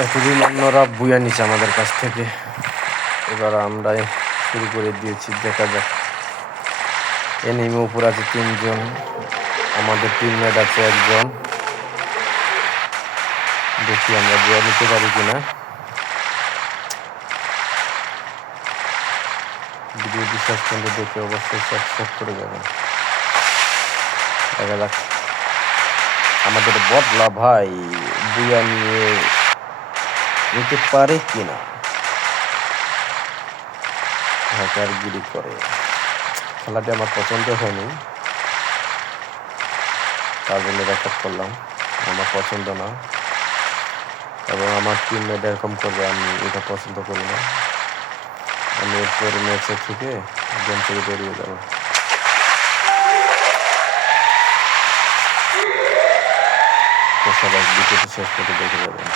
এতদিন অন্যরা বুয়া নিচ্ছে আমাদের কাছ থেকে, এবার আমরাই শুরু করে দিয়েছি। দেখা যাক। এনিমি উপর আছে 3 জন, আমাদের টিমমেট আছে 1 জন। দেখি আমরা বুয়া নিতে পারি কিনা। ভিডিওটি শেষ পর্যন্ত দেখে অবশ্যই সাবস্ক্রাইব করে যাবেন। দেখা যাক আমাদের বদলা ভাই বুয়া নিয়ে নিতে পারে কিনা। হ্যাকারগিরি করে। খেলাটি আমার পছন্দ হয়নি, তার জন্য রেকর্ড করলাম। আমার পছন্দ না, এবং আমার টিমমেট এরকম করবে, আমি এটা পছন্দ করি না। আমি এরপরে ম্যাচে থেকে গেম থেকে বেরিয়ে যাবো। তো সবাই ভিডিওটি শেষ করে দেখে যাবেন।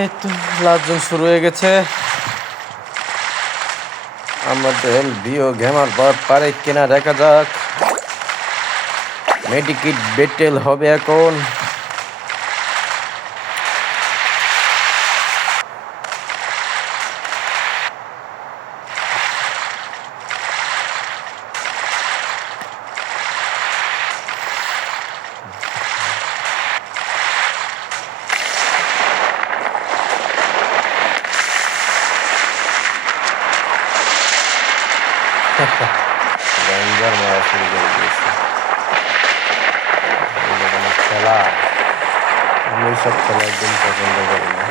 এই তো লাস্ট জন শুরু হয়ে গেছে। আমাদের বিও গেমার বট পারে কিনা দেখা যাক। মেডিকিট ব্যাটেল হবে এখন। ডেঞ্জার মারা শুরু করে দিয়েছে। খেলা আমি এইসব খেলা একদম পছন্দ করি না।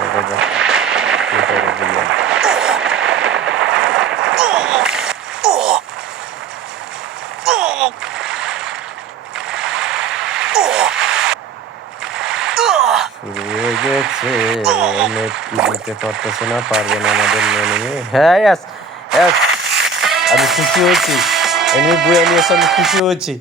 দেখা যাক কি করে বুঝলাম। শুরু হয়ে গেছে। দিতে পারতেছে না, পারবে না আমাদের মেনে। হ্যাঁ ইয়াস ইয়াস, আমি খুশি হয়েছি। এমনি বই নিয়ে আমি খুশি হয়েছি।